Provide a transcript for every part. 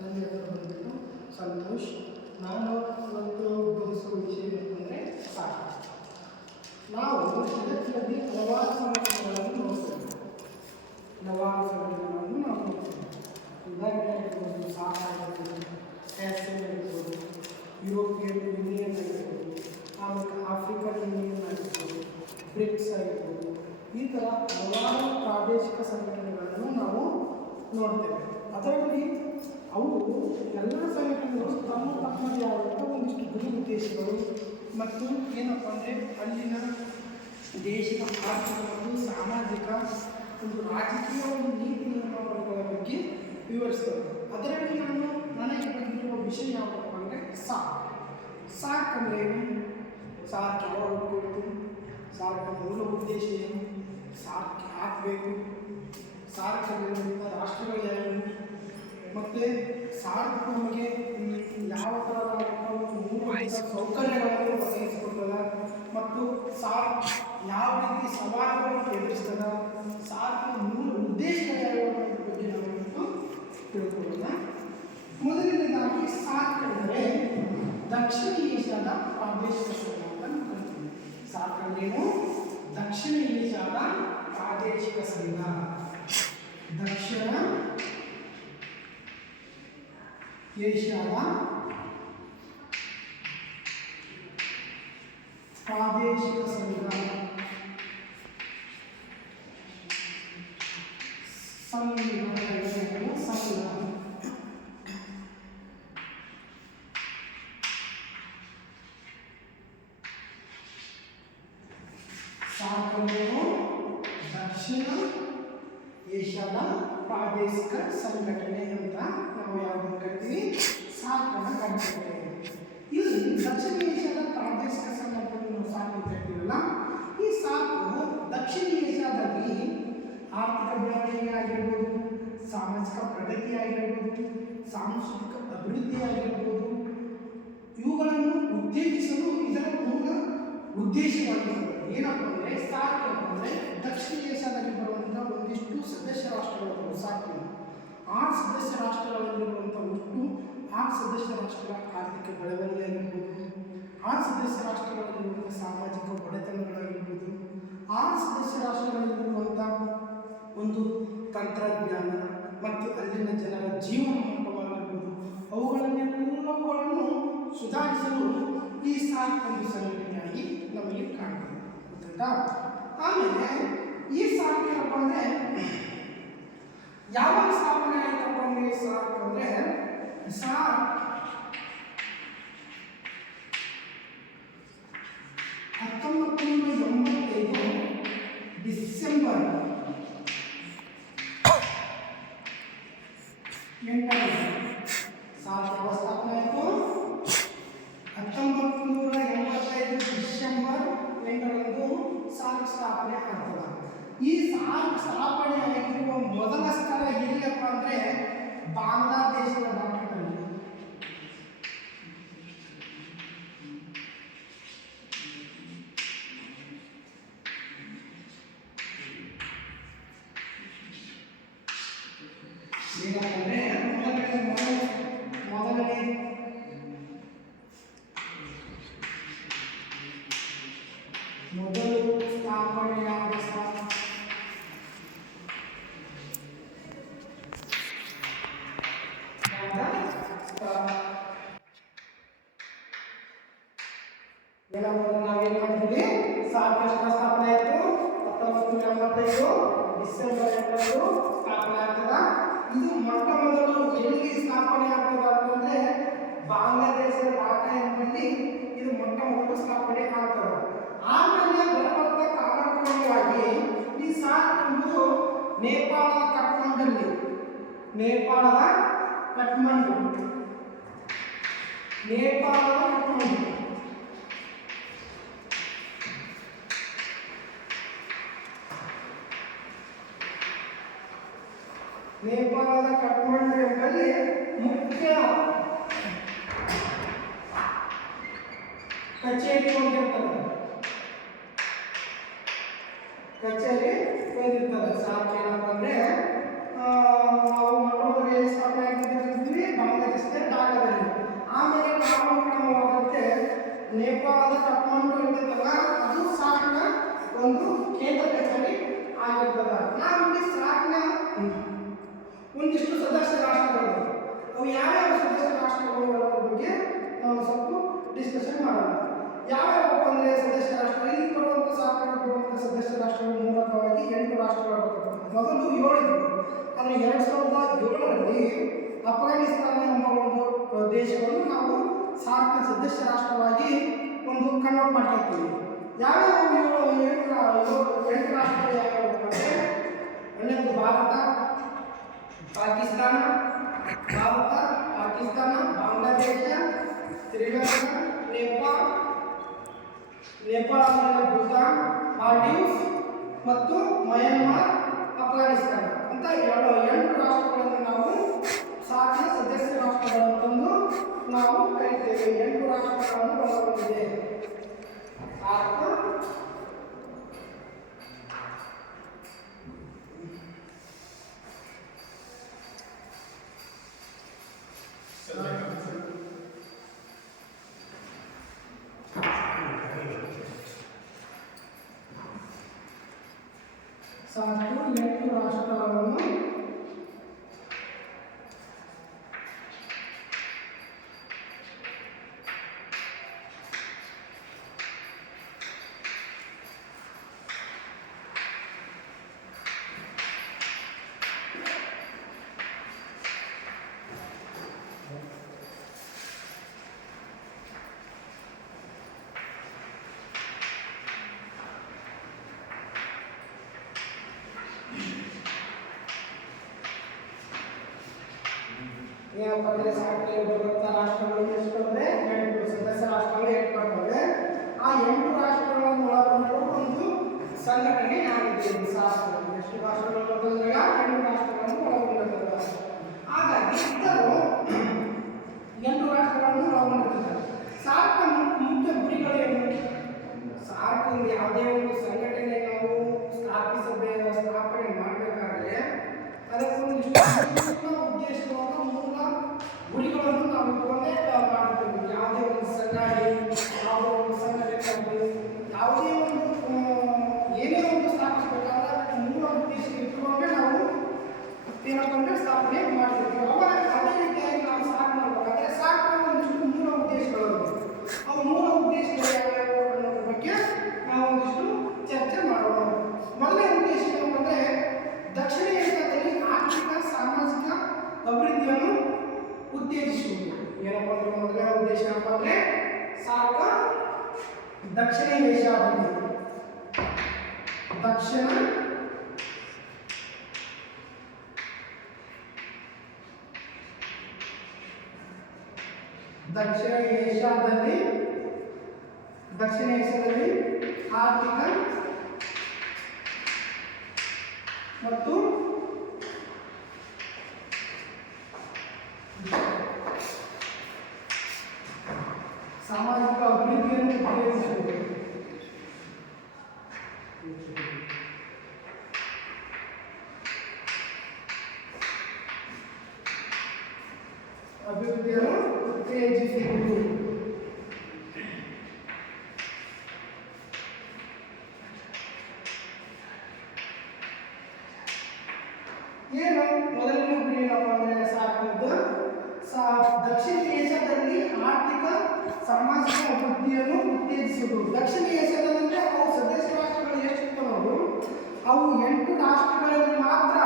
ನನ್ನ ಹೆಸರು ಬಂದ್ಬಿಟ್ಟು ಸಂತೋಷ್. ನಾನು ಇವತ್ತು ಬೋಧಿಸುವ ವಿಷಯ ಏನಂದರೆ ಸಾಕು. ನಾವು ಜಗತ್ತಿನಲ್ಲಿ ಹಲವಾರು ಸಂಘಟನೆಗಳನ್ನು ನೋಡ್ತೇವೆ. ಹಲವಾರು ಸಂಘಟನೆಗಳನ್ನು ನಾವು ನೋಡ್ತೇವೆ. ಉದಾಹರಣೆ ಇರ್ಬೋದು, ಸಾಕು ಆಗಿರ್ಬೋದು, SASEM ಆಗಿರ್ಬೋದು, ಯುರೋಪಿಯನ್ ಯೂನಿಯನ್ ಆಗಿರ್ಬೋದು, ಆಮೇಲೆ ಆಫ್ರಿಕನ್ ಯೂನಿಯನ್ ಆಗಿರ್ಬೋದು, ಬ್ರಿಕ್ಸ್ ಆಗಿರ್ಬೋದು, ಈ ಥರ ಹಲವಾರು ಪ್ರಾದೇಶಿಕ ಸಂಘಟನೆಗಳನ್ನು ನಾವು ನೋಡ್ತೇವೆ. ಅದರಲ್ಲಿ ಅವು ಎಲ್ಲ ಸಂಘಟನೆಗಳು ತಮ್ಮದೇ ಆದಂಥ ಒಂದಿಷ್ಟು ಗುರಿ ಉದ್ದೇಶಗಳು ಮತ್ತು ಏನಪ್ಪ ಅಂದರೆ ಅಲ್ಲಿನ ದೇಶದ ಆರ್ಥಿಕ ಮತ್ತು ಸಾಮಾಜಿಕ ಒಂದು ರಾಜಕೀಯ ಒಂದು ನೀತಿ ನಿಯಮಾವಳಿಗಳ ಬಗ್ಗೆ ವಿವರಿಸ್ತವೆ. ಅದರಲ್ಲಿ ನನಗೆ ಬಂದಿರುವ ವಿಷಯ ಯಾವುದಪ್ಪ ಅಂದರೆ ಸಾಕ್ ಅಂದರೆ ಏನು, ಸಾರ್ಕ್ ಯಾವಾಗ ಹುಟ್ಟುಕೊಳ್ತು, ಸಾರ್ಕ್ ಮೂಲ ಉದ್ದೇಶ ಏನು, ಸಾರ್ಕ್ ಹಾಕಬೇಕು, ಸಾರ್ಕಲ್ಲಿರುವಂಥ ರಾಷ್ಟ್ರಗಳು ಯಾವುವು, ಮತ್ತು ಸಾರ್ಕ್ ನಮಗೆ ಯಾವ ಥರವಾದಂಥ ಒಂದು ಮೂಲಭೂತ ಸೌಕರ್ಯಗಳನ್ನು ಒದಗಿಸಿಕೊಡ್ತದ ಮತ್ತು ಸಾರ್ಕ್ ಯಾವ ರೀತಿ ಸವಾಲುಗಳನ್ನು ಎದುರಿಸ್ತದ, ಸಾರ್ಕ್ನ ಮೂಲ ಉದ್ದೇಶಗಳು ಯಾವುದ್ರ ಬಗ್ಗೆ ನಾವು ತಿಳ್ಕೊಳ್ಳೋಣ. ಮೊದಲನೇದಾಗಿ ಸಾರ್ಕ್ ಅಂದರೆ ದಕ್ಷಿಣ ಏಷ್ಯಾದ ಪ್ರಾದೇಶಿಕ ಸಂಘ ಅಂತ ಕರಿತೀವಿ. ಸಾರ್ಕ್ ಅಂದ್ರೇನು? ದಕ್ಷಿಣ ಏಷ್ಯಾದ ಪ್ರಾದೇಶಿಕ ಸಂಘ. ದಕ್ಷಿಣ ಏಷ್ಯಾದ ಪ್ರಾದೇಶಿಕ ಸಂಘ. ಸಾರ್ಕನ್ನು ದಕ್ಷಿಣ ಏಷ್ಯಾದ ಪ್ರಾದೇಶಿಕ ಸಂಘಟನೆ ಅಂತ ನಾವು ಯಾವುದನ್ನು ಕರಿತೀವಿ? ಸಾರ್ಕನ್ನು ಕರಿತೇವೆ. ಇಲ್ಲಿ ದಕ್ಷಿಣ ಏಷ್ಯಾದ ಪ್ರಾದೇಶಿಕ ಸಂಘಟನೆ ನಾವು ಸಾರ್ಕ್ ಅಂತ ಹೇಳ್ತೀವಲ್ಲ, ಈ ಸಾರ್ಕು ದಕ್ಷಿಣ ಏಷ್ಯಾದಲ್ಲಿ ಆರ್ಥಿಕ ಬೆಳವಣಿಗೆ ಆಗಿರ್ಬೋದು, ಸಾಮಾಜಿಕ ಪ್ರಗತಿ ಆಗಿರ್ಬೋದು, ಸಾಂಸ್ಕೃತಿಕ ಅಭಿವೃದ್ಧಿ ಆಗಿರ್ಬೋದು, ಇವುಗಳನ್ನು ಉತ್ತೇಜಿಸಲು ಇದರ ಮೂಲ ಉದ್ದೇಶವಾಗಿರ್ತದೆ. ಏನಪ್ಪ ಅಂದರೆ ಸಾರ್ಕ್ ಅಂದರೆ ದಕ್ಷಿಣ ಏಷ್ಯಾದಲ್ಲಿ ಬರುವಂಥ ಒಂದಿಷ್ಟು ಸದಸ್ಯ ರಾಷ್ಟ್ರಗಳು ಸಾರ್ಕ್. ಆ ಸದಸ್ಯ ರಾಷ್ಟ್ರಗಳಲ್ಲಿರುವಂಥ ಒಟ್ಟು ಆ ಸದಸ್ಯ ರಾಷ್ಟ್ರಗಳ ಆರ್ಥಿಕ ಬೆಳವಣಿಗೆ ಆಗಿರ್ಬೋದು, ಆ ಸದಸ್ಯ ರಾಷ್ಟ್ರಗಳಲ್ಲಿರುವಂಥ ಸಾಮಾಜಿಕ ಒಡೆತನಗಳಾಗಿರ್ಬೋದು, ಆ ಸದಸ್ಯ ರಾಷ್ಟ್ರಗಳಲ್ಲಿರುವಂಥ ಒಂದು ತಂತ್ರಜ್ಞಾನ ಮತ್ತು ಅಲ್ಲಿನ ಜನರ ಜೀವನ ಮಟ್ಟವಾಗಿರ್ಬೋದು, ಅವುಗಳನ್ನೆಲ್ಲವುಗಳನ್ನು ಸುಧಾರಿಸಲು ಈ ಸಾರ್ಕ್ ಒಂದು ಸಂಘಟನೆಯಾಗಿ ನಮಗೆ ಕಾಣ್ತದೆ. ಗೊತ್ತಾಯ್ತಾ? ಆಮೇಲೆ ಈ ಸಾರ್ಕ್ ಏನಪ್ಪ ಅಂದರೆ ಯಾವಾಗ ಸ್ಥಾಪನೆ ಆಯಿತಪ್ಪ ಅಂದರೆ ಸಾರ್ಕ್ ಅಂದರೆ ಸಾರ್ಕ್ 1985 ಡಿಸೆಂಬರ್ 8 ಸಾರ್ಕ್ ಯಾವಾಗ ಸ್ಥಾಪನೆ ಆಯಿತು? 1985 ಡಿಸೆಂಬರ್ 8 ಸಾರ್ಕ್ ಸ್ಥಾಪನೆ ಆಗ್ತದೆ. ಈ ಸಾರ್ಕ್ ಸ್ಥಾಪನೆ ಆಗಿರುವ ಮೊದಲ ಸ್ಥಳ ಎಲ್ಲಿಯಪ್ಪ ಅಂದರೆ ಬಾಂಗ್ಲಾದೇಶದ ಭಾಗದಲ್ಲಿ. ಏನಪ್ಪ ಅಂದರೆ ಮೊದಲನೇ ಮೊದಲು ಸ್ಥಾಪನೆಯಾದ ನಾವೇನು ಮಾಡಿದ್ವಿ? ಸಾರ್ಕ್ ಸ್ಥಾಪನೆ ಆಯಿತು 1985 ಡಿಸೆಂಬರ್ 8 ಸ್ಥಾಪನೆ ಆಗ್ತದ. ಇದು ಮೊಟ್ಟ ಮೊದಲು ಎಲ್ಲಿ ಸ್ಥಾಪನೆ ಆಗ್ತದ ಅಂತಂದ್ರೆ ಬಾಂಗ್ಲಾದೇಶದ ಢಾಕಾ ಎಂಬಲ್ಲಿ ಇದು ಮೊಟ್ಟ ಮೊದಲು ಸ್ಥಾಪನೆ ಆಗ್ತದ. ಆಮೇಲೆ ಬರುವಂತ ಕಾಲಾನುಕ್ರಮವಾಗಿ ಈ ಸಾರ್ಕ್ ಎಂಬುದು ನೇಪಾಳದ ಕಠ್ಮಂಡು ನೇಪಾಳದ ಕಠ್ಮಂಡು ಎಂಬಲ್ಲಿ ಮುಖ್ಯ ಕಚೇರಿ ಹೊಂದಿರ್ತದೆ. ಕಚೇರಿ ಹೊಂದಿರ್ತದೆ. ಸಾರ್ಕ್ ಏನಪ್ಪ ಅಂದರೆ ನಾವು ಮೊಟ್ಟಮೊದಲಿಗೆ ಸ್ಥಾಪನೆ ಆಗಿದ್ದೀವಿ ಸದಸ್ಯ ರಾಷ್ಟ್ರಗಳು. ಅವು ಯಾವ್ಯಾವ ಸದಸ್ಯ ರಾಷ್ಟ್ರಗಳು ಅನ್ನೋದ್ರ ಬಗ್ಗೆ ನಾವು ಸ್ವಲ್ಪ ಡಿಸ್ಕಷನ್ ಮಾಡೋಣ. ಯಾವ್ಯಾವಪ್ಪ ಅಂದರೆ ಸದಸ್ಯ ರಾಷ್ಟ್ರ, ಇಲ್ಲಿ ಬರುವಂಥ ಸಹಕಾರ ಬರುವಂಥ ಸದಸ್ಯ ರಾಷ್ಟ್ರಗಳು ಮೂಲಕವಾಗಿ 8 ರಾಷ್ಟ್ರಗಳು ಬರ್ತವೆ. ಮೊದಲು 7 ಇದ್ದವು, ಆದರೆ 2007ರಲ್ಲಿ ಅಫ್ಘಾನಿಸ್ತಾನ ಎಂಬ ಒಂದು ದೇಶವನ್ನು ನಾವು ಸಾರ್ಕ್ನ ಸದಸ್ಯ ರಾಷ್ಟ್ರವಾಗಿ ಒಂದು ಕನ್ವರ್ಟ್ ಮಾಡ್ಕೊಳ್ತೀವಿ. ಯಾವ್ಯಾವ 8 ರಾಷ್ಟ್ರಗಳು ಯಾವ್ಯಾವ ಅಂದರೆ ಒಂದನೇದು ಭಾರತ, ಪಾಕಿಸ್ತಾನ, ಬಾಂಗ್ಲಾದೇಶ, ಶ್ರೀಲಂಕಾ, ನೇಪಾಳ ಆಮೇಲೆ ಭೂತಾನ್, ಮಾಲ್ಡೀವ್ಸ್ ಮತ್ತು ಮಯನ್ಮಾರ್, ಅಫ್ಘಾನಿಸ್ತಾನ ಅಂತ 8 ರಾಷ್ಟ್ರಗಳನ್ನು ನಾವು ಸಾರ್ಕ್ನ ಸದಸ್ಯ ರಾಷ್ಟ್ರಗಳಂತಂದು ನಾವು ಕರಿತೇವೆ. 8 ರಾಷ್ಟ್ರಗಳನ್ನು ಒಳಗೊಂಡಿದೆ ಸಾರ್ಕ್. ಸಾರ್ಕ್ 8 ರಾಷ್ಟ್ರಗಳನ್ನು ಏನಪ್ಪ ಅಂದರೆ ಸಾರ್ಕ್ನಲ್ಲಿ ಬರುವಂಥ ರಾಷ್ಟ್ರಗಳು ಎಷ್ಟು ಅಂದರೆ 8 ಸದಸ್ಯ ರಾಷ್ಟ್ರಗಳು 8 ಬರ್ತವೆ. ಆ 8 ರಾಷ್ಟ್ರಗಳನ್ನು ಒಳಗೊಂಡಿರುವ ಒಂದು ಸಂಘಟನೆ ಆಗಿದೆ ಸಾರ್ಕ್. ಎಷ್ಟು ರಾಷ್ಟ್ರಗಳು ಬರ್ತವೆ? 8 ರಾಷ್ಟ್ರಗಳನ್ನು ಒಳಗೊಂಡಿರ್ತದೆ. ಹಾಗಾಗಿ ಇದ್ದರು 8 ರಾಷ್ಟ್ರಗಳನ್ನು ಒಳಗೊಂಡಿರ್ತದೆ. ಸಾರ್ಕ್ನ ಮುಖ್ಯ ಗುರಿಗಳೇನು? ಸಾರ್ಕ್ ಯಾವುದೇ ಒಂದು ಸಂಘಟನೆ ನಾವು ಸ್ಥಾಪನೆ ಮಾಡಬೇಕಾದ್ರೆ ಅದಕ್ಕೊಂದು ಉದ್ದೇಶವಾದ ಮೂಲ ಗುರಿಗಳನ್ನು ನಾವು ಇಟ್ಕೊಂಡೇ ಮಾಡ್ತೀವಿ. ಯಾವುದೇ ಒಂದು ಸಂಘಟನೆ, ಯಾವುದೇ ಒಂದು ಸಂಘಟನೆ, ಯಾವುದೇ ಒಂದು ಏನೇ ಒಂದು ಸ್ಥಾಪಿಸಬೇಕಾದ್ರೆ ಮೂಲ ಉದ್ದೇಶ ಇಟ್ಟುಕೊಂಡೇ ನಾವು ಏನಪ್ಪ ಅಂದರೆ ಸ್ಥಾಪನೆ ಮಾಡ್ತೀವಿ. ಅವಾಗ ಅದೇ ರೀತಿಯಾಗಿ ನಾವು ಸಾರ್ಕ್ ಮಾಡಬೇಕಾದ್ರೆ ಸಾರ್ಕ್ನ ಒಂದಿಷ್ಟು ಮೂಲ ಉದ್ದೇಶಗಳು, ಅವು ಮೂಲ ಉದ್ದೇಶಗಳು ಯಾವ್ಯಾವ ಅನ್ನೋದ್ರ ಬಗ್ಗೆ ನಾವು ಒಂದಿಷ್ಟು ಚರ್ಚೆ ಮಾಡೋಣ. ಮೊದಲನೇ ಉದ್ದೇಶ ಏನಪ್ಪ ಅಂದರೆ ದಕ್ಷಿಣ ಏಷ್ಯಾದಲ್ಲಿ ಆರ್ಥಿಕ ಸಾಮಾಜಿಕ ಅಭಿವೃದ್ಧಿಯನ್ನು ಉತ್ತೇಜಿಸುವುದು. ಏನಪ್ಪ ಅಂದರೆ ಮೊದಲನೇ ಉದ್ದೇಶ ಏನಪ್ಪ ಅಂದರೆ ಸಾರ್ಕ್ ದಕ್ಷಿಣ ಏಷ್ಯಾದಲ್ಲಿ ದಕ್ಷಿಣ ಏಷ್ಯಾದಲ್ಲಿ ಆರ್ಥಿಕ ಮತ್ತು ಸಾಮಾಜಿಕ ಅಭಿವೃದ್ಧಿಯನ್ನು ಉತ್ತೇಜಿಸುವುದು. ಏನು ಮೊದಲನೇ ಗುರಿ ಏನಪ್ಪ ಅಂದರೆ ಸಾರ್ಕ್ನದ್ದು ದಕ್ಷಿಣ ಏಷ್ಯಾದಲ್ಲಿ ಆರ್ಥಿಕ ಸಾಮಾಜಿಕ ಅಭಿವೃದ್ಧಿಯನ್ನು ಉತ್ತೇಜಿಸುವುದು. ದಕ್ಷಿಣ ಏಷ್ಯಾದಲ್ಲಿ ಅಂದರೆ ಅವು ಸದಸ್ಯ ರಾಷ್ಟ್ರಗಳು ಎಷ್ಟು ಇರ್ತವೆ ಅವು 8 ರಾಷ್ಟ್ರಗಳಲ್ಲಿ ಮಾತ್ರ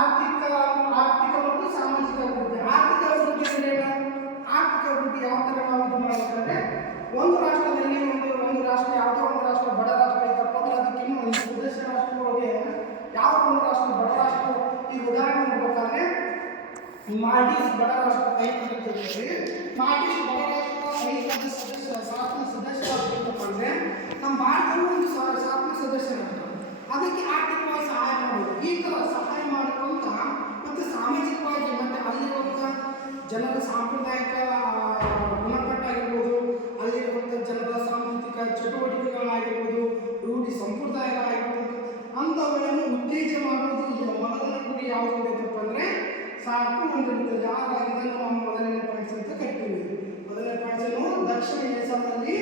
ಆರ್ಥಿಕ ಮತ್ತು ಸಾಮಾಜಿಕ ಅಭಿವೃದ್ಧಿ. ಆರ್ಥಿಕ ಅಭಿವೃದ್ಧಿ ಅಂದರೆ ಆರ್ಥಿಕ ಅಭಿವೃದ್ಧಿ ಯಾವ ಥರ ನಾವು ಇದು ಮಾಡಬೇಕಂದ್ರೆ ಒಂದು ರಾಷ್ಟ್ರದಲ್ಲಿ ಒಂದು ರಾಷ್ಟ್ರ ಯಾವುದೋ ಒಂದು ರಾಷ್ಟ್ರ ಬಡ ರಾಷ್ಟ್ರ ಇತ್ತಪ್ಪ ಅಂದ್ರೆ ಅದಕ್ಕೆ ಇನ್ನೂ ಸದಸ್ಯ ರಾಷ್ಟ್ರಗಳಿಗೆ ಯಾವ ಒಂದು ರಾಷ್ಟ್ರ ಬಡ ರಾಷ್ಟ್ರ, ಈ ಉದಾಹರಣೆ ನೋಡಬೇಕಾದ್ರೆ ಮಾಲ್ಡೀವ್ಸ್ ಬಡ ರಾಷ್ಟ್ರ 5 ಸದಸ್ಯರಿದೆ. ಮಾಲ್ಡೀವ್ಸ್ ಬಡ ರಾಷ್ಟ್ರ 5 ಸಾರ್ಕ್ನ ಸದಸ್ಯ ರಾಷ್ಟ್ರ ಇತ್ತಪ್ಪ ಅಂದರೆ ನಮ್ಮ ಭಾರತವು ಒಂದು ಸಾರ್ಕ್ನ ಸದಸ್ಯ ರಾಷ್ಟ್ರ. ಅದಕ್ಕೆ ಆರ್ಥಿಕವಾಗಿ ಸಹಾಯ ಮಾಡೋದು, ಈ ಥರ ಸಹಾಯ ಮಾಡಿಕೊಂತ ಮತ್ತು ಸಾಮಾಜಿಕವಾಗಿ ಮತ್ತು ಅಲ್ಲಿರುವಂಥ ಜನರ ಸಾಂಪ್ರದಾಯಿಕ ಗುಣಮಟ್ಟ ಆಗಿರ್ಬೋದು, ಅಲ್ಲಿರುವಂಥ ಜನರ ಸಾಂಸ್ಕೃತಿಕ ಚಟುವಟಿಕೆಗಳಾಗಿರ್ಬೋದು, ರೂಢಿ ಸಂಪ್ರದಾಯಗಳಾಗಿರ್ಬೋದು ಅಂಥವುಗಳನ್ನು ಉತ್ತೇಜನ ಮಾಡೋದು ಈಗ ಮೊದಲನೇ ಗುರಿ ಯಾವುದು ಬೇಕಪ್ಪ ಅಂದರೆ ಸಾರ್ಕ್ ಹೊಂದಿರುತ್ತದೆ. ಹಾಗಾಗಿ ಇದನ್ನು ನಾವು ಮೊದಲನೇ ಪಾಯಿಂಟ್ಸ್ ಅಂತ ಕರಿತೀವಿ. ಮೊದಲನೇ ಪಾಯಿಂಟ್ಸನ್ನು ದಕ್ಷಿಣ ಏಷ್ಯಾದಲ್ಲಿ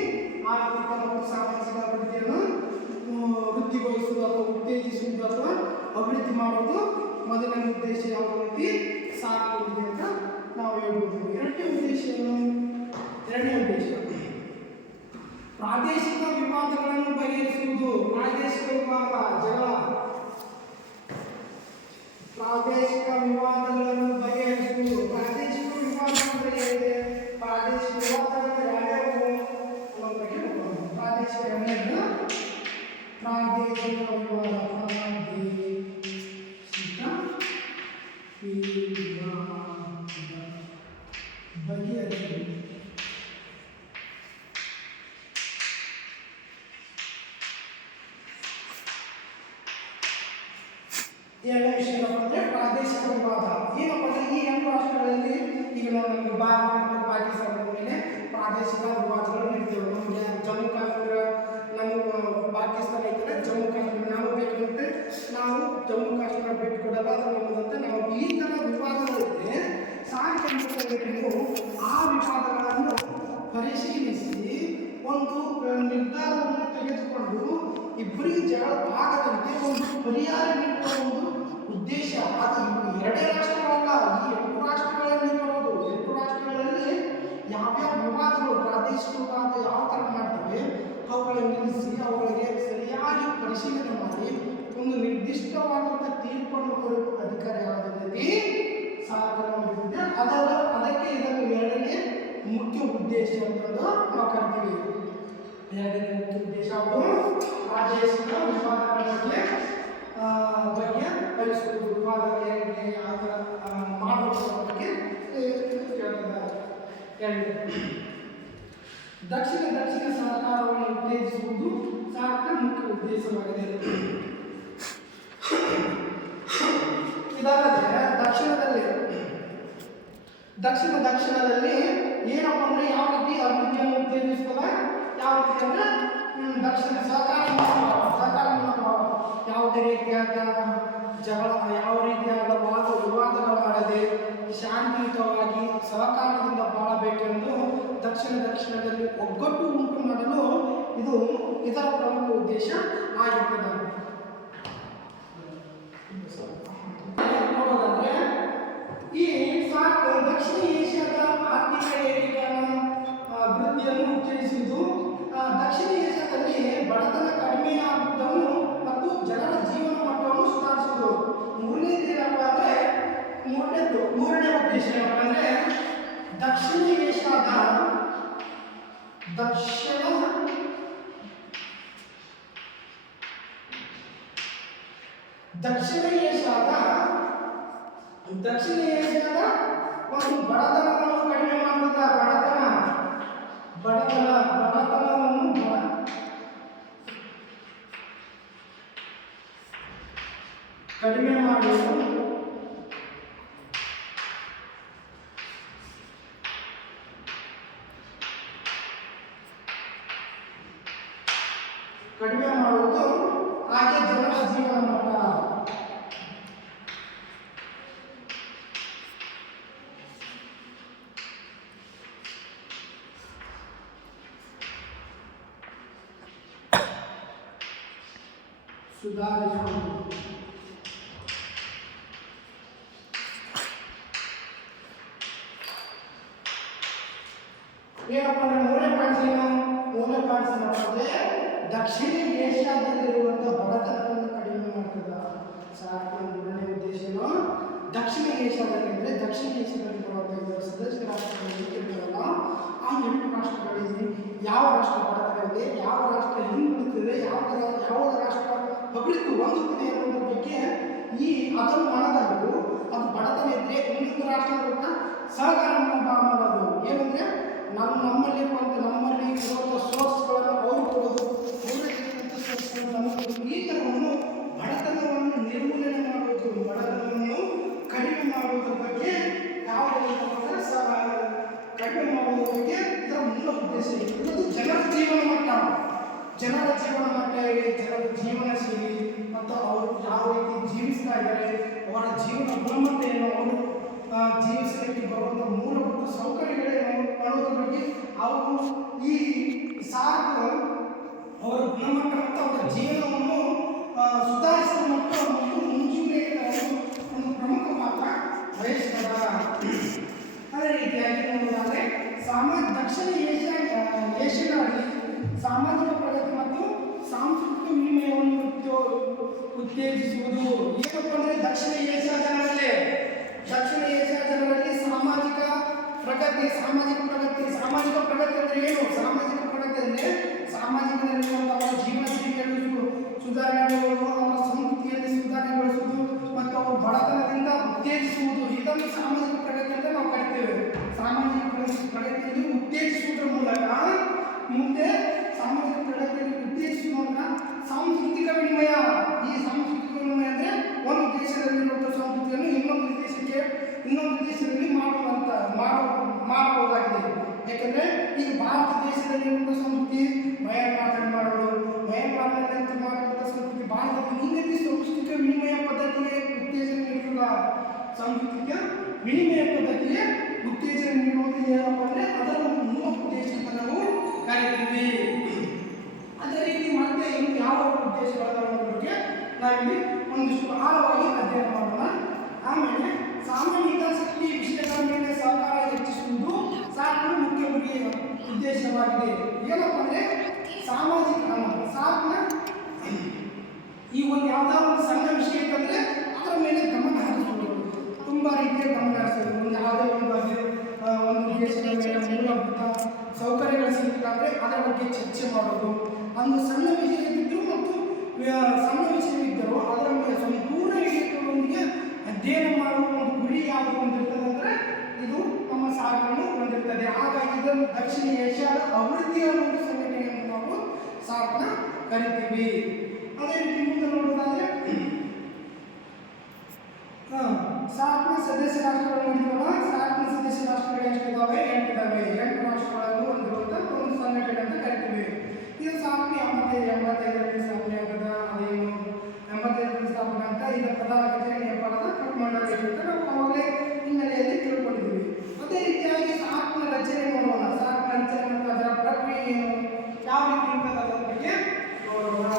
ಆರ್ಥಿಕ ಮತ್ತು ಸಾಮಾಜಿಕ ಅಭಿವೃದ್ಧಿಯನ್ನು ವೃದ್ಧಿಗೊಳಿಸುವುದು ಅಥವಾ ಉತ್ತೇಜಿಸುವುದು ಅಥವಾ ಅಭಿವೃದ್ಧಿ ಮಾಡುವುದು ಮೊದಲನೇ ಉದ್ದೇಶ ಯಾವ ರೀತಿ ಸಾಧಿಸಿದೆ ಅಂತ ನಾವು ಹೇಳ್ಬೋದು. ಎರಡನೇ ಉದ್ದೇಶ ಏನು? ಎರಡನೇ ಉದ್ದೇಶ ಪ್ರಾದೇಶಿಕ ವಿವಾದಗಳನ್ನು ಬಗೆಹರಿಸುವುದು. ಪ್ರಾದೇಶಿಕ ವಿವಾದ ಜಗಳ, ಪ್ರಾದೇಶಿಕ ವಿವಾದಗಳನ್ನು ಬಗೆಹರಿಸುವುದು. ಪ್ರಾದೇಶಿಕ ವಿವಾದ ಅಂದರೆ ಏನಿದೆ? ಪ್ರಾದೇಶಿಕ ವಿವಾದಗಳು ಯಾವ್ಯಾವು ಅನ್ನೋ ಬಗ್ಗೆ ನೋಡೋಣ. ಪ್ರಾದೇಶಿಕ ಪ್ರಾದೇಶಿಕ ವಿವಾದ, ಬಗೆಹರಿಸುವುದು. ಎರಡನೇ ವಿಷಯ ಏನಪ್ಪ ಅಂದರೆ ಪ್ರಾದೇಶಿಕ ವಿವಾದ. ಏನಪ್ಪ ಅಂದರೆ ಈ ಎರಡು ರಾಷ್ಟ್ರಗಳಲ್ಲಿ ಈಗ ನಮಗೆ ಭಾರತ ಮತ್ತು ಪಾಕಿಸ್ತಾನದ ಮೇಲೆ ಪ್ರಾದೇಶಿಕ ವಿವಾದಗಳು ನಡೀತವೆ. ನಮಗೆ ಜಮ್ಮು ಕಾಶ್ಮೀರ, ನಮ್ಮ ಪಾಕಿಸ್ತಾನ ಇದ್ದರೆ ಜಮ್ಮು ಕಾಶ್ಮೀರ ನಾವು ಬೇಕಂತೆ ನಾವು ಜಮ್ಮು ಕಾಶ್ಮೀರ ಬಿಟ್ಟು ಕೊಡಲ್ಲ, ಅದು ನಮ್ಮದಂತೆ ನಾವು ಈ ಥರ ವಿವಾದಗಳಿದ್ರೆ ಸಾರ್ವಜನಿಕರು ಆ ವಿವಾದಗಳನ್ನು ಪರಿಶೀಲಿಸಿ ಒಂದು ನಿರ್ಧಾರವನ್ನು ತೆಗೆದುಕೊಂಡು ಇಬ್ಬರಿಗೆ ಜಗಳ ಆಗದಂತೆ ಒಂದು ಪರಿಹಾರ ನೀಡುವ ಒಂದು ಉದ್ದೇಶ. ಅದು ಎರಡೇ ರಾಷ್ಟ್ರಗಳಲ್ಲ, ಈ 8 ರಾಷ್ಟ್ರಗಳಲ್ಲಿ ಬರೋದು. 8 ರಾಷ್ಟ್ರಗಳಲ್ಲಿ ಯಾವ್ಯಾವ ವಿವಾದಗಳು, ಪ್ರಾದೇಶಿಕ ವಿವಾದ ಯಾವ ಥರ ಮಾಡ್ತವೆ ಅವುಗಳನ್ನು ನಿಲ್ಲಿಸಿ ಅವುಗಳಿಗೆ ಸರಿಯಾಗಿ ಪರಿಶೀಲನೆ ಮಾಡಿ ಒಂದು ನಿರ್ದಿಷ್ಟವಾದಂಥ ತೀರ್ಪನ್ನು ಕೊಡುವ ಅಧಿಕಾರ ಯಾವುದಿದೆ ಸಾರ್ವಜನಿಕರಿಗೆ. ಅದಕ್ಕೆ ಇದನ್ನು ಎರಡನೇ ಮುಖ್ಯ ಉದ್ದೇಶ ಅಂತಂದು ನಾವು ಕರಿತೀವಿ. ಎರಡನೇ ಮುಖ್ಯ ಉದ್ದೇಶ ಪ್ರಾದೇಶಿಕ ವಿವಾದಗಳ ಬಗ್ಗೆ ಪರಿಸುವುದು. ವಿವಾದಗಳು ಹೇಗೆ ಯಾವ ಥರ ಮಾಡುವ ಬಗ್ಗೆ ದಕ್ಷಿಣ ಸಹಕಾರವನ್ನು ಉತ್ತೇಜಿಸುವುದು ಸಾರ್ಕ ಮುಖ್ಯ ಉದ್ದೇಶವಾಗಿದೆ. ಇದಲ್ಲದೆ ದಕ್ಷಿಣದಲ್ಲಿ ಏನಪ್ಪ ಅಂದರೆ ಯಾವ ರೀತಿ ಅಭಿವೃದ್ಧಿಯನ್ನು ಉತ್ತೇಜಿಸ್ತದೆ, ಯಾವ ರೀತಿ ಅಂದರೆ ದಕ್ಷಿಣ ಸಹಕಾರ ಮನೋಭಾವ, ಯಾವುದೇ ರೀತಿಯಾದ ಜಗಳ, ಯಾವ ರೀತಿಯಾದ ವಿವಾದಗಳಾಡದೆ ಶಾಂತಿಯುತವಾಗಿ ಸಹಕಾರದಿಂದ ಬಾಳಬೇಕೆಂದು ದಕ್ಷಿಣದಲ್ಲಿ ಒಗ್ಗಟ್ಟು ಉಂಟು ಮಾಡಲು ಇದು ಇದರ ಪ್ರಮುಖ ಉದ್ದೇಶ ಆಗಿರ್ತದೆ. ನೋಡೋದಾದ್ರೆ ಈ ಸಾರ್ಕ್ ದಕ್ಷಿಣ ಏಷ್ಯಾದ ಆರ್ಥಿಕ ಏಕೀಕರಣ ಅಭಿವೃದ್ಧಿಯನ್ನು ಉತ್ತೇಜಿಸಿದ್ದು, ದಕ್ಷಿಣ ಏಷ್ಯಾದಲ್ಲಿ ಬಡತನ ಕಡಿಮೆಯಾಗುವುದನ್ನು ಮತ್ತು ಜನರ ಜೀವನ ಮಟ್ಟವನ್ನು ಸುಧಾರಿಸುವುದು. ಮೂರನೇ ಉದ್ದೇಶ ಏನಪ್ಪ ಅಂದರೆ ದಕ್ಷಿಣ ಏಷ್ಯಾದ ಒಂದು ಬಡತನವನ್ನು ಕಡಿಮೆ ಮಾಡುವುದ, ಬಡತನವನ್ನು ಕಡಿಮೆ ಮಾಡುವುದು ಹಾಗೆ ಜನರ ಜೀವನ ಮಟ್ಟ ಸುಧಾರಿಸುವುದು. ಏನಪ್ಪ ಅಂದರೆ ಮೂರನೇ ಪಾಯಿಂಟ್ಸ್ ಏನಪ್ಪ ದಕ್ಷಿಣ ಏಷ್ಯಾದಲ್ಲಿರುವಂಥ ಬಡತನವನ್ನು ಕಡಿಮೆ ಮಾಡ್ತದ. ಸಾಕು ಮೂರನೇ ಉದ್ದೇಶನು ದಕ್ಷಿಣ ಏಷ್ಯಾದಲ್ಲಿ ಅಂದರೆ ದಕ್ಷಿಣ ಏಷ್ಯಾದಲ್ಲಿ ಬರುವಂಥ ಸದಸ್ಯ ರಾಷ್ಟ್ರಗಳಲ್ಲಿ ಇರ್ತಾರಲ್ಲ, ಆ 8 ರಾಷ್ಟ್ರಗಳಲ್ಲಿ ಯಾವ ರಾಷ್ಟ್ರ ಬಡತನ ಇದೆ, ಯಾವ ರಾಷ್ಟ್ರ ಹಿಂದುಳಿದಿದೆ, ಯಾವ ರಾಷ್ಟ್ರ ಅಭಿವೃದ್ಧಿ ಹೊಂದುತ್ತಿದೆ ಅನ್ನೋದ್ರ ಬಗ್ಗೆ ಅದನ್ನು ಮನದಲ್ಲೂ ಅದು ಬಡತನ ಇದ್ದರೆ ಇನ್ನೊಂದು ರಾಷ್ಟ್ರದ ಸಹಕಾರ ಮಾಡೋದು. ಏನಂದರೆ ನಮ್ಮಲ್ಲಿ ಇರುವಂಥ ಸೋರ್ಸ್ಗಳನ್ನು ಅವರು ಕೊಡೋದು, ಈ ಥರವನ್ನು ಬಡತನವನ್ನು ನಿರ್ಮೂಲನೆ ಮಾಡುವುದು, ಬಡತನವನ್ನು ಕಡಿಮೆ ಮಾಡುವುದರ ಬಗ್ಗೆ ಕಡಿಮೆ ಮಾಡುವುದರ ಬಗ್ಗೆ ಇದರ ಮೂಲ ಉದ್ದೇಶ ಇದೆ. ಇದು ಜನರ ಜೀವನ ಮಟ್ಟ ಇದೆ, ಜನರ ಜೀವನ ಶೈಲಿ ಮತ್ತು ಅವರು ಯಾವ ರೀತಿ ಜೀವಿಸ್ತಾ ಇದ್ದಾರೆ, ಅವರ ಜೀವನ ಗುಣಮಟ್ಟೆಯನ್ನು, ಅವರು ಜೀವಿಸಲಿಕ್ಕೆ ಬರುವಂಥ ಮೂಲಭೂತ ಸೌಕರ್ಯಗಳೇನು ಅನ್ನೋದ್ರ ಬಗ್ಗೆ ಅವರು ಈ ಸಾರ್ಕ್ ಅವರ ಗುಣಮಟ್ಟ ಮತ್ತು ಅವರ ಜೀವನವನ್ನು ಸುಧಾರಿಸುವ ಮತ್ತು ಮುಂಚೂಣಿಗೆ ಒಂದು ಪ್ರಮುಖ ಪಾತ್ರ ವಹಿಸ್ತದ. ಅದೇ ರೀತಿಯಾಗಿ ನೋಡೋದಾದ್ರೆ ದಕ್ಷಿಣ ಏಷ್ಯಾದಲ್ಲಿ ಸಾಮಾಜಿಕ ಪ್ರಗತಿ ಮತ್ತು ಸಾಂಸ್ಕೃತಿಕ ವಿನಿಮಯವನ್ನು ಉತ್ತೇಜಿಸುವುದು. ಏನಪ್ಪ ಅಂದ್ರೆ ದಕ್ಷಿಣ ಏಷ್ಯಾ ಜನರಲ್ಲಿ ಸಾಮಾಜಿಕ ಪ್ರಗತಿ ಅಂದ್ರೆ ಏನು? ಸಾಮಾಜಿಕ ಪ್ರಗತಿ ಅಂದ್ರೆ ಸಮಾಜದಲ್ಲಿರುವಂತಹ ಜೀವನ ಶೈಲಿಯನ್ನು ಸುಧಾರಣೆಗೊಳಿಸುವುದು, ಅವರ ಸಂಸ್ಕೃತಿಯಲ್ಲಿ ಸುಧಾರಣೆಗೊಳಿಸುವುದು ಮತ್ತು ಅವರ ಬಡತನದಿಂದ ಉತ್ತೇಜಿಸುವುದು. ಇದನ್ನು ಸಾಮಾಜಿಕ ಪ್ರಗತಿ ಅಂತ ನಾವು ಕರಿತೇವೆ. ಸಾಮಾಜಿಕ ಪ್ರಗತಿಯಲ್ಲಿ ಉತ್ತೇಜಿಸುವುದರ ಮೂಲಕ ಮುಂದೆ ಸಾಮಾಜಿಕ ಪ್ರಗತಿಯಲ್ಲಿ ಉತ್ತೇಜಿಸುವ ಮೂಲಕ ಸಾಂಸ್ಕೃತಿಕ ವಿನಿಮಯ. ಈ ಸಾಂಸ್ಕೃತಿಕ ವಿನಿಮಯ ಅಂದ್ರೆ ಒಂದು ದೇಶದಲ್ಲಿರುವಂತಹ ಸಂಸ್ಕೃತಿಯನ್ನು ಇನ್ನೊಂದು ದೇಶದಲ್ಲಿ ಮಾಡಬಹುದಾಗಿದೆ. ಯಾಕಂದ್ರೆ ಈಗ ಭಾರತ ದೇಶದಲ್ಲಿರುವಂತಹ ಸಂಸ್ಕೃತಿ ಮಯನ್ಮಾರ್ನಲ್ಲಿ ಮಾಡುವಂತಹ ಸಂಸ್ಕೃತಿ ಭಾರತದಲ್ಲಿ ಇಂಗ್ಲಿಷ್ ಸಾಂಸ್ಕೃತಿಕ ವಿನಿಮಯ ಪದ್ಧತಿಗೆ ಉತ್ತೇಜನ ನೀಡುವುದಿಲ್ಲ. ಸಾಂಸ್ಕೃತಿಕ ವಿನಿಮಯ ಪದ್ಧತಿಗೆ ಉತ್ತೇಜನ ನೀಡುವುದು ಏನಪ್ಪ ಅಂದ್ರೆ ಅದರ ಮೂಲ ಉದ್ದೇಶ ಅಂತ ನಾವು ಕರಿತೀವಿ. ಅದೇ ರೀತಿ ಮತ್ತೆ ಇನ್ನು ಯಾವ ಉದ್ದೇಶಗಳ ಬಗ್ಗೆ ನಾವಿಲ್ಲಿ ಒಂದಿಷ್ಟು ಆಳವಾಗಿ ಅಧ್ಯಯನ ಮಾಡೋಣ. ಆಮೇಲೆ ಸಾಮಾನ್ಯ ಹಿತಾಸಕ್ತಿ ವಿಷಯಗಳ ಮೇಲೆ ಸಹಕಾರ ಹೆಚ್ಚಿಸುವುದು ಸಾರ್ಕ್ನ ಮುಖ್ಯ ಉದ್ದೇಶವಾಗಿದೆ. ಏನಪ್ಪ ಅಂದ್ರೆ ಸಾರ್ಕ್ನ ಈ ಒಂದು ಯಾವ್ದಾದ್ರು ಒಂದು ಸಣ್ಣ ವಿಷಯ ಇತ್ತಂದ್ರೆ ಅದರ ಮೇಲೆ ಗಮನ ಹರಿಸಬಹುದು. ತುಂಬಾ ರೀತಿಯ ಗಮನ ಹರಿಸಬಹುದು. ಒಂದು ಯಾವುದೇ ಒಂದು ದೇಶದ ಮೇಲೆ ಮೂಲಭೂತ ಸೌಕರ್ಯಗಳು ಸಿಗಬೇಕಾದ್ರೆ ಅದರ ಬಗ್ಗೆ ಚರ್ಚೆ ಮಾಡೋದು. ಒಂದು ಸಣ್ಣ ವಿಷಯವಿದ್ದರೂ ಮತ್ತು ಸಣ್ಣ ವಿಷಯವಿದ್ದರೂ ಅದರ ಮೇಲೆ ಸಂಪೂರ್ಣ ವಿಷಯಗಳೊಂದಿಗೆ ಅಧ್ಯಯನ ಮಾಡುವ ಒಂದು ಗುರಿ ಯಾವುದು ಹೊಂದಿರ್ತದೆ ಅಂದರೆ ಇದು ನಮ್ಮ ಸಾರ್ಕನ್ನು ಹೊಂದಿರ್ತದೆ. ಹಾಗಾಗಿ ಇದನ್ನು ದಕ್ಷಿಣ ಏಷ್ಯಾದ ಅಭಿವೃದ್ಧಿಯ ಒಂದು ಸಂಘಟನೆ ಎಂದು ನಾವು ಸಾರ್ಕ್ನ ಕರಿತೀವಿ. ಅದೇ ರೀತಿ ಮುಂದೆ ನೋಡೋದಾದ್ರೆ ಸಾರ್ಕ್ನ ಸದಸ್ಯ ರಾಷ್ಟ್ರಗಳು ನೋಡಿದ್ವಲ್ಲ. ಸಾರ್ಕ್ನ ಸದಸ್ಯ ರಾಷ್ಟ್ರಗಳು ಎಷ್ಟಿದ್ದಾವೆ? 8 ಇದ್ದಾವೆ. 8 ರಾಷ್ಟ್ರಗಳನ್ನು ಹೊಂದಿರುವಂತಹ ಒಂದು ಸಂಘಟನೆ ಅಂತ ಕರಿತೀವಿ. ಇದು ಸಾರ್ಕ್ 85ರಲ್ಲಿ ಸ್ಥಾಪನೆ ಆಗದ. ಅದೇನು 85ರಲ್ಲಿ ಸ್ಥಾಪನೆ ಅಂತ ಇದರ ಪ್ರಧಾನ ಕಚೇರಿ ನೇಪಾಳದ ಕಠ್ಮಂಡುವಿನಲ್ಲಿ ಅಂತ ನಾವು ಅವಾಗಲೇ ಹಿನ್ನೆಲೆಯಲ್ಲಿ ತಿಳ್ಕೊಂಡಿದ್ದೀವಿ. ಅದೇ ರೀತಿಯಾಗಿ ಸಾರ್ಕ್ನ ರಚನೆ ನೋಡೋಣ. ಸಾರ್ಕ್ನ ರಚನೆ ಮತ್ತು ಅದರ ಪ್ರಕ್ರಿಯೆ ಏನು, ಯಾವ ರೀತಿ ಇರ್ತದೆ ಅದರ ಬಗ್ಗೆ ನೋಡೋಣ.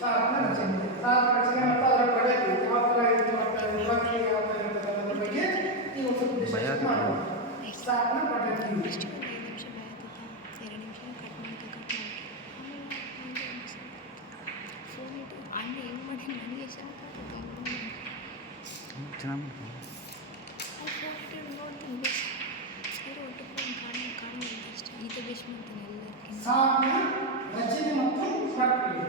ಸಾರ್ಕ್ ರಚನೆ ಮತ್ತು ಅದರ ಪ್ರಗತಿ ಯಾವ ಥರ ಪ್ರಕ್ರಿಯೆ ಯಾವ ಥರ ಇರ್ತದೆ ಅದರ ಬಗ್ಗೆ ನೀವು ಸ್ವಲ್ಪ ಡಿಸ್ಕಸ್ ಮಾಡೋಣ. ಸಾರ್ಕ್ನ ಪ್ರಗತಿ ಸಾರ್ಕ್ನ ರಚನೆ ಮತ್ತು ಪ್ರಕ್ರಿಯೆ.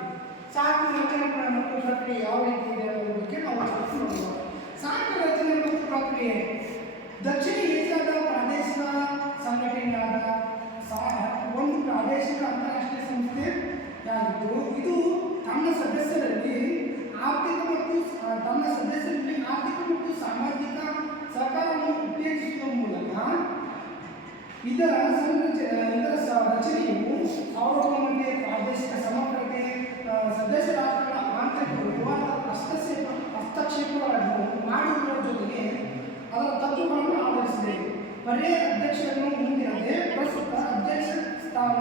ಸಾರ್ಕ್ನ ರಚನೆ ಮತ್ತು ಪ್ರಕ್ರಿಯೆ ಯಾವ ರೀತಿ ಇದೆ ಅನ್ನೋದ್ರ ಬಗ್ಗೆ ನಾವು ನೋಡೋಣ. ಸಾರ್ಕ್ ರಚನೆ ಮತ್ತು ಪ್ರಕ್ರಿಯೆ ದಕ್ಷಿಣ ಏಷ್ಯಾದ ಪ್ರಾದೇಶಿಕ ಸಂಘಟನೆಯಾದ ಒಂದು ಪ್ರಾದೇಶಿಕ ಅಂತಾರಾಷ್ಟ್ರೀಯ ಸಂಸ್ಥೆಯಾಗಿದ್ದು ಇದು ತನ್ನ ಸದಸ್ಯರಲ್ಲಿ ಆರ್ಥಿಕ ಮತ್ತು ಸಾಮಾಜಿಕ ಸಹಕಾರವನ್ನು ಉತ್ತೇಜಿಸುವ ಮೂಲಕ ಇದರ ರಚನೆಯು ಸಾರ್ವಭೌಮತೆ, ಪ್ರಾದೇಶಿಕ ಸಮಗ್ರತೆ, ಸದಸ್ಯ ರಾಷ್ಟ್ರಗಳ ಆಂತರಿಕ ವಿವಾದ ಹಸ್ತಕ್ಷೇಪಗಳನ್ನು ಮಾಡುವುದರ ಜೊತೆಗೆ ಅದರ ತತ್ವಗಳನ್ನು ಆಧರಿಸಿದೆ. ಬರೇ ಅಧ್ಯಕ್ಷರನ್ನು ಹೊಂದಿರದೆ ಪ್ರಸ್ತುತ ಅಧ್ಯಕ್ಷ ಸ್ಥಾನ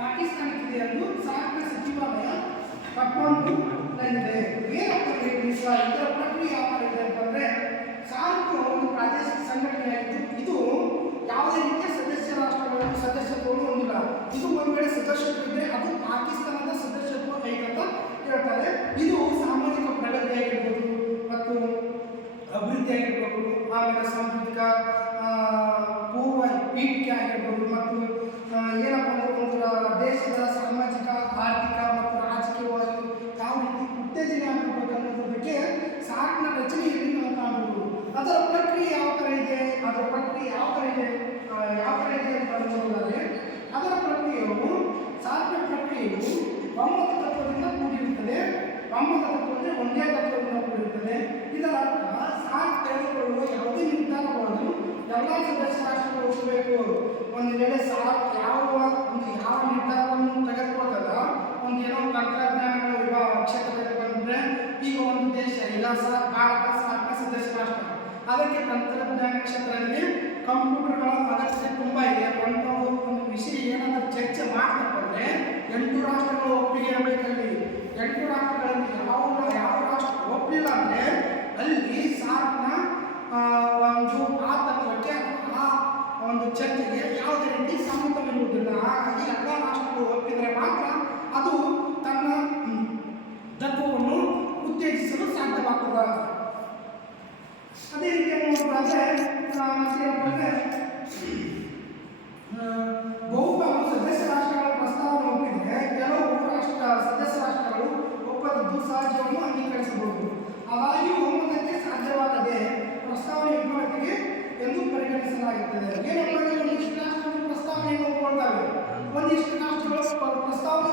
ಪಾಕಿಸ್ತಾನಕ್ಕಿದೆ ಎಂದು ಸಾರ್ಕ್ನ ಸಚಿವಾಲಯ ಕಠ್ಮಂಡುನಲ್ಲಿದೆ. ಏನಪ್ಪ ಇದರ ಪ್ರಕ್ರಿಯೆ ಯಾವ ಥರ ಇದೆ ಅಂತಂದರೆ ಸಾರ್ಕ್ ಒಂದು ಪ್ರಾದೇಶಿಕ ಸಂಘಟನೆಯಾಗಿದ್ದು ಇದು ಯಾವುದೇ ರೀತಿಯ ಸದಸ್ಯತ್ವವನ್ನು ಹೊಂದಿಲ್ಲ. ಇದು ಒಂದು ವೇಳೆ ಸದಸ್ಯತ್ವ ಇದ್ದರೆ ಅದು ಪಾಕಿಸ್ತಾನದ ಸದಸ್ಯತ್ವ ಐತಂತ ಹೇಳ್ತಾರೆ. ಇದು ಸಾಮಾಜಿಕ ಪ್ರಗತಿ ಆಗಿರ್ಬೋದು ಮತ್ತು ಅಭಿವೃದ್ಧಿ ಆಗಿರ್ಬೋದು, ಆಮೇಲೆ ಸಾಂಸ್ಕೃತಿಕ ಪೂರ್ವ ಪೀಠಿಕೆ ಆಗಿರ್ಬೋದು ಮತ್ತು ಏನಪ್ಪ ಅಂದ್ರೆ ಒಂದು ದೇಶದ ಸಾಮಾಜಿಕ, ಆರ್ಥಿಕ ಮತ್ತು ರಾಜಕೀಯವಾಗಿ ಯಾವ ರೀತಿ ಉತ್ತೇಜನೆ ಆಗಬೇಕು ಅನ್ನೋದ್ರ ಬಗ್ಗೆ ಸಾರ್ಕ್ನ ರಚನೆಯಲ್ಲಿ ನಾವು ಕಾಣಬಹುದು. ಅದರ ಪ್ರಕ್ರಿಯೆ ಯಾವ ಥರ ಇದೆ ಅಂತ ನೋಡೋದಾದ್ರೆ ಅದರ ಸಾರ್ಕ್ನ ಪ್ರಕ್ರಿಯೆಯು ಒಮ್ಮತ ತತ್ವದಿಂದ ಕೂಡಿರುತ್ತದೆ. ಒಮ್ಮತ ತತ್ವ ಅಂದರೆ ಒಂದೇ ತತ್ವದಿಂದ ಕೂಡಿರುತ್ತದೆ. ಇದರ ಅರ್ಥ ಸಾರ್ಕ್ ತೆಗೆದುಕೊಳ್ಳುವ ಯಾವುದೇ ನಿರ್ಧಾರಗಳನ್ನು ಎಲ್ಲ ಸದಸ್ಯ ರಾಷ್ಟ್ರಗಳು ಒಪ್ಪಬೇಕು. ಒಂದು ವೇಳೆ ಸಾರ್ಕ್ ಯಾವ ನಿರ್ಧಾರವನ್ನು ತೆಗೆದುಕೊಳ್ತದ, ಒಂದು ಏನೋ ತಂತ್ರಜ್ಞಾನಗಳ ಕ್ಷೇತ್ರದಲ್ಲಿ ಬಂದರೆ ಈಗ ಒಂದು ದೇಶ ಈಗ ಭಾರತ ಸಾರ್ಕ್ನ ಸದಸ್ಯ ರಾಷ್ಟ್ರ, ಅದಕ್ಕೆ ತಂತ್ರಜ್ಞಾನ ಕ್ಷೇತ್ರದಲ್ಲಿ ಕಂಪ್ಯೂಟರ್ಗಳ ಅಗತ್ಯತೆ ತುಂಬ ಇದೆ. ಒಂದು ವಿಷಯ ಏನಾದರೂ ಚರ್ಚೆ ಮಾಡ್ಬೇಕಂದ್ರೆ 8 ರಾಷ್ಟ್ರಗಳು ಒಪ್ಪಿಗೆ ಇರಬೇಕಲ್ಲಿ. 8 ರಾಷ್ಟ್ರಗಳಲ್ಲಿ ಯಾವ ರಾಷ್ಟ್ರವು ಒಪ್ಪಲಿಲ್ಲ ಅಂದರೆ ಅಲ್ಲಿ ಸಾರ್ಕ್ನ ಒಂದು ಆ ತತ್ವಕ್ಕೆ ಆ ಒಂದು ಚರ್ಚೆಗೆ ಯಾವುದೇ ರೀತಿ ಸಮ್ಮತವಿರುವುದಿಲ್ಲ. ಹಾಗಾಗಿ ಎಲ್ಲ ರಾಷ್ಟ್ರಗಳು ಒಪ್ಪಿದರೆ ಮಾತ್ರ ಅದು ತನ್ನ ತತ್ವವನ್ನು ಉತ್ತೇಜಿಸಲು ಸಾಧ್ಯವಾಗ್ತದೆ. ಅದೇ ರೀತಿ ನೋಡೋದಾದ್ರೆ ಬಹುಪಾಲು ಸದಸ್ಯ ರಾಷ್ಟ್ರಗಳ ಪ್ರಸ್ತಾವನೆ ಒಪ್ಪಿದರೆ ಕೆಲವು ಸದಸ್ಯ ರಾಷ್ಟ್ರಗಳು ಒಪ್ಪದಿದ್ದು ಸಹಜವನ್ನು ಅಂಗೀಕರಿಸಬಹುದು. ಹಾಗಾಗಿ ಒಮ್ಮತಕ್ಕೆ ಸಾಧ್ಯವಾಗದೆ ಪ್ರಸ್ತಾವನೆ ವಿಫಲತೆಗೆ ಎಂದು ಪರಿಗಣಿಸಲಾಗುತ್ತದೆ. ಏನಪ್ಪ, ಒಂದಿಷ್ಟು ರಾಷ್ಟ್ರಗಳು ಪ್ರಸ್ತಾವನೆಯನ್ನು ಒಪ್ಪಿಕೊಳ್ತವೆ, ಒಂದಿಷ್ಟು ರಾಷ್ಟ್ರಗಳು ಪ್ರಸ್ತಾವನೆ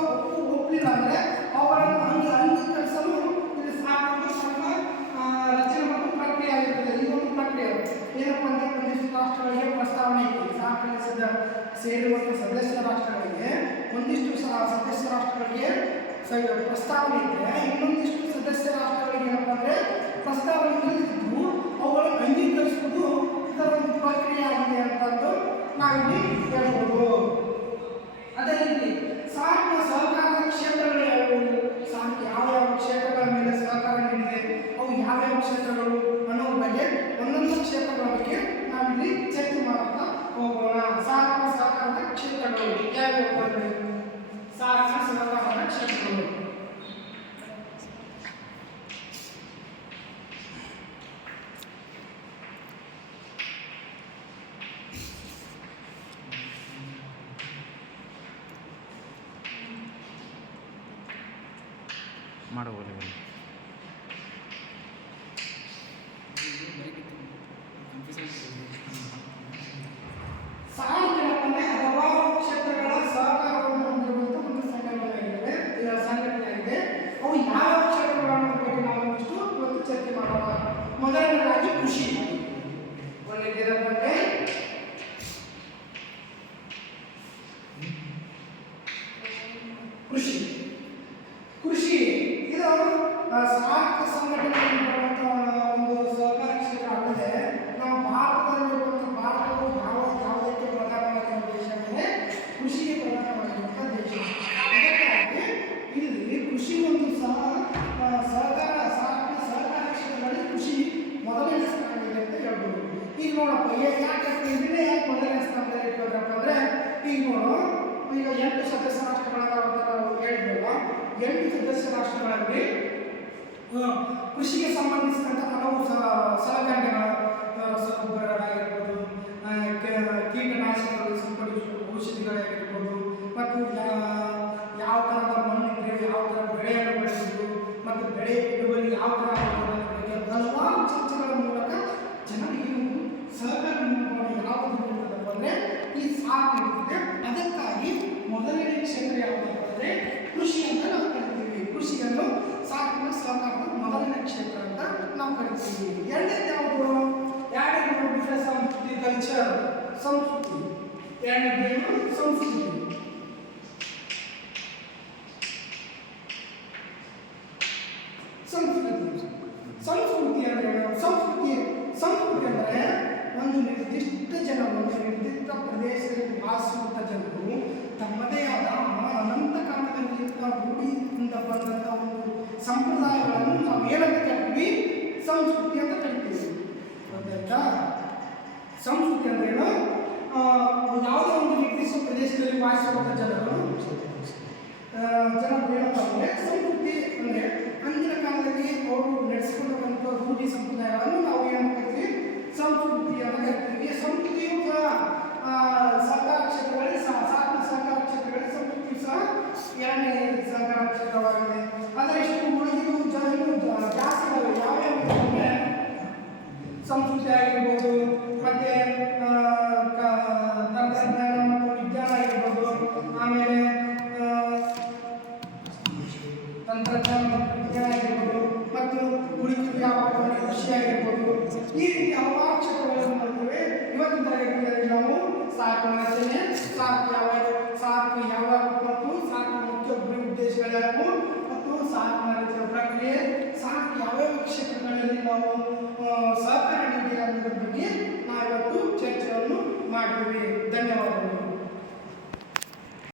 ಒಪ್ಪಲಿಲ್ಲ ಅಂದರೆ ಅವುಗಳನ್ನು ಅಂಗೀಕರಿಸಲು ಇದು ಸಾಕಷ್ಟು ರಚನೆ ಮತ್ತು ಪ್ರಕ್ರಿಯೆ ಆಗಿರ್ತದೆ. ಇದೊಂದು ಪ್ರಕ್ರಿಯೆ. ಏನಪ್ಪ ಅಂದರೆ ಒಂದಿಷ್ಟು ರಾಷ್ಟ್ರಗಳಿಗೆ ಪ್ರಸ್ತಾವನೆ ಇದೆ, ಸಾಕಲ್ಲಿ ಸೇರಿರುವಂಥ ಸದಸ್ಯ ರಾಷ್ಟ್ರಗಳಿಗೆ ಒಂದಿಷ್ಟು ಸದಸ್ಯ ರಾಷ್ಟ್ರಗಳಿಗೆ ಪ್ರಸ್ತಾವನೆ ಇದ್ದರೆ ಇನ್ನೊಂದಿಷ್ಟು ಸದಸ್ಯ ರಾಷ್ಟ್ರಗಳಿಗೆ ಏನಪ್ಪ ಅಂದರೆ ಪ್ರಸ್ತಾವನೆ ಇದ್ದು ಅವುಗಳನ್ನು ಅಂಗೀಕರಿಸುವುದು ಇದರ ಒಂದು ಪ್ರಕ್ರಿಯೆ ಆಗಿದೆ ಅಂತಂದು ನಾವಿಲ್ಲಿ ಹೇಳ್ಬೋದು. ಅದೇ ರೀತಿ ಸಾರ್ಕ್ನ ಸಹಕಾರದ ಕ್ಷೇತ್ರಗಳು ಯಾವುವು, ಸಾರ್ಕ್ ಯಾವ್ಯಾವ ಕ್ಷೇತ್ರಗಳ ಮೇಲೆ ಸಹಕಾರ ನೀಡಿದೆ, ಅವು ಯಾವ್ಯಾವ ಕ್ಷೇತ್ರಗಳು ಅನ್ನೋದ್ರ ಬಗ್ಗೆ ಒಂದೊಂದು ಕ್ಷೇತ್ರಗಳ ಬಗ್ಗೆ ನಾವಿಲ್ಲಿ ಚರ್ಚೆ ಮಾಡ್ತಾ ಹೋಗೋಣ. ಸಾರ್ಕ್ನ ಸಹಕಾರದ ಕ್ಷೇತ್ರಗಳು ಯಾವ್ಯಾವ? ಸಾರ್ಕ್ನ ಸಹಕಾರದ ಕ್ಷೇತ್ರಗಳು ಮಾಡಬಹುದು. ಸಾರ್ಕ್ ಏನಪ್ಪಂದ್ರೆ ಹಲವಾರು ಕ್ಷೇತ್ರಗಳ ಸಹಕಾರವನ್ನು ಹೊಂದಿರುವಂಥ ಒಂದು ಸಂಘಟನೆಯಾಗಿದೆ. ಅವು ಯಾವ ಕ್ಷೇತ್ರಗಳ ಬಗ್ಗೆ ನಾವು ಒಂದಿಷ್ಟು ಇವತ್ತು ಚರ್ಚೆ ಮಾಡೋಣ. ಮೊದಲನೇದಾಗಿ ಕೃಷಿ. ಒಂದನೇದೇನಂದ್ರೆ ಕೃಷಿ. ಕೃಷಿ ಇದು ಸಾರ್ಕ್ ಸಂಘಟನೆಯಲ್ಲಿ ಬರುವಂತಹ ಒಂದು ಸಹಕಾರಿ ಕ್ಷೇತ್ರ ಅಲ್ಲದೆ ನಮ್ಮ ಭಾರತವು ಯಾವುದಕ್ಕೆ ಪ್ರಧಾನವಾಗಿರುವ ದೇಶ ಅಂದರೆ ಕೃಷಿಗೆ ಪ್ರಧಾನವಾಗಿರುವಂಥ ದೇಶ. ಅದಕ್ಕಾಗಿ ಇಲ್ಲಿ ಕೃಷಿ ಒಂದು ಸಾರ್ಕ್ನ ಸಹಕಾರಿ ಕ್ಷೇತ್ರದಲ್ಲಿ ಕೃಷಿ ಮೊದಲನೇ ಸ್ಥಾನವಿದೆ ಅಂತ ಹೇಳ್ಬೋದು. ಈಗ ನೋಡಪ್ಪ, ಯಾಕೆ ಇದನ್ನೇ ಯಾಕೆ ಮೊದಲನೇ ಸ್ಥಾನದಲ್ಲಿ ಇಟ್ಕೊಂಡ್ರಪ್ಪ ಅಂದರೆ ಈಗ ನೋಡು, ಈಗ 8 ಸದಸ್ಯ ರಾಷ್ಟ್ರಗಳಾದ ನಾವು ಹೇಳಿದ್ವಲ್ಲ, 8 ಸದಸ್ಯ ರಾಷ್ಟ್ರಗಳಲ್ಲಿ ಕೃಷಿಗೆ ಸಂಬಂಧಿಸಿದಂಥ ಹಲವು ಸಲಕರಣೆಗಳ ರಸಗೊಬ್ಬರಗಳಾಗಿರ್ಬೋದು, ಕೀಟನಾಶಕಗಳು ಸಿಂಪಡಿಸುವ ಔಷಧಿಗಳಾಗಿರ್ಬೋದು, ಮತ್ತು ಯಾವ ಥರದ ಮಣ್ಣಿದ್ರೆ ಯಾವ ಥರ ಬೆಳೆಯನ್ನು ಬೆಳೆಸಿದ್ರು ಮತ್ತು ಬೆಳೆ ಇಳುವರಿ ಯಾವ ಥರ ಬಗ್ಗೆ ಹಲವಾರು ಚರ್ಚೆಗಳ ಮೂಲಕ ಜನರಿಗೆ ಒಂದು ಸಹಕಾರ ನೀಡುವ ಯಾವುದು ಇರ್ತದಪ್ಪ ಅಂದರೆ ಈ ಸಾರ್ಕ್ ಇರ್ತದೆ. ಅದಕ್ಕಾಗಿ ಮೊದಲನೇ ಕ್ಷೇತ್ರ ಯಾವುದಪ್ಪ ಅಂದರೆ ಕೃಷಿ ಅಂತ ನಾವು ಕರಿತೀವಿ. ಕೃಷಿಯನ್ನು ಸಾರ್ಕ್ನ ಸಹಕಾರದ ಮೊದಲನೇ ಕ್ಷೇತ್ರ ಅಂತ ನಾವು ಕರಿತೀವಿ. ಎರಡನೇದು ಯಾವುದು? ಎರಡನೇದು ಬಿಟ್ಟರೆ ಸಂಸ್ಕೃತಿ, ಕಲ್ಚರ್, ಸಂಸ್ಕೃತಿ. ಎರಡನೇದು ಸಂಸ್ಕೃತಿ. ಸಂಸ್ಕೃತಿ ಅಂದರೆ ಸಂಸ್ಕೃತಿ ಅಂದರೆ ಒಂದು ನಿರ್ದಿಷ್ಟ ಜನರು, ಒಂದು ನಿರ್ದಿಷ್ಟ ಪ್ರದೇಶದಲ್ಲಿ ವಾಸಿಸುವಂಥ ಜನರು ತಮ್ಮದೇ ಆದ ಅನಂತ ಕಾಲದಲ್ಲಿ ರೂಢಿಯಿಂದ ಬಂದಂಥ ಒಂದು ಸಂಪ್ರದಾಯಗಳನ್ನು ನಾವು ಏನಂತ ಕರಿತೀವಿ? ಸಂಸ್ಕೃತಿ ಅಂತ ಕರಿತೀವಿ. ಗೊತ್ತಾಯ್ತಾ? ಸಂಸ್ಕೃತಿ ಅಂದ್ರೇನು? ಯಾವುದೋ ಒಂದು ನಿರ್ದಿಷ್ಟ ಪ್ರದೇಶದಲ್ಲಿ ವಾಸಿಸುವಂಥ ಜನರು ಏನಪ್ಪ ಅಂದರೆ ಸಂಸ್ಕೃತಿ ಅಂದರೆ ಅಂದಿನ ಕಾಲದಲ್ಲಿ ಅವರು ನಡೆಸಿಕೊಂಡು ಬಂದ ರೂಢಿ ಸಂಪ್ರದಾಯಗಳನ್ನು ನಾವು ಏನು ಕರಿತೀವಿ? ಸಂಸ್ಕೃತಿ ಅಂತ ಕರಿತೀವಿ. ಸಂಸ್ಕೃತಿಯು ಸಹಕಾರ ಕ್ಷೇತ್ರಗಳಲ್ಲಿ ಸಾರ್ಕ್ನ ಸಹಕಾರ ಕ್ಷೇತ್ರಗಳಲ್ಲಿ ಸಂಸ್ಕೃತಿ ಸಹ ಎರಡನೇ ಸಹಕಾರ ಕ್ಷೇತ್ರವಾಗಿದೆ. ಆದರೆ ಇಷ್ಟು ಉಳಿದಿದ್ದು ಜಾಸ್ತಿ ಯಾವ್ಯಾವ ಅಂದರೆ ಸಂಸ್ಕೃತಿ ಆಗಿರ್ಬೋದು, ಮತ್ತು ತಂತ್ರಜ್ಞಾನ ಮತ್ತು ವಿಜ್ಞಾನ ಆಗಿರ್ಬೋದು, ಆಮೇಲೆ ತಂತ್ರಜ್ಞಾನ ಮತ್ತು ವಿಜ್ಞಾನ ಆಗಿರ್ಬೋದು, ಮತ್ತು ಉಳಿದಿದ್ದು ಯಾವ ಕೃಷಿ ಆಗಿರ್ಬೋದು. ಈ ರೀತಿ ಹಲವಾರು ಕ್ಷೇತ್ರಗಳನ್ನು ನೋಡ್ತೇವೆ. ಇವತ್ತಿನ ತರಗತಿಯಲ್ಲಿ ನಾವು ಸಾರ್ಕ್ ರಚನೆ, ಸಾರ್ಕ್ ಯಾವಾಗ ಮತ್ತು ಸಾರ್ಕ್ ಮುಖ್ಯ ಗುರಿ ಉದ್ದೇಶಗಳ್ಯಾವು ಮತ್ತು ಸಾರ್ಕ್ನ ರಚನೆ ಪ್ರಕ್ರಿಯೆ, ಸಾರ್ಕ್ ಯಾವ್ಯಾವ ಕ್ಷೇತ್ರಗಳಲ್ಲಿ ನಾವು ಸಹಕಾರ ನೀಡಿ ಅನ್ನೋದ್ರ ಬಗ್ಗೆ ನಾವಿವತ್ತು ಚರ್ಚೆಯನ್ನು ಮಾಡಿದ್ವಿ. ಧನ್ಯವಾದಗಳು.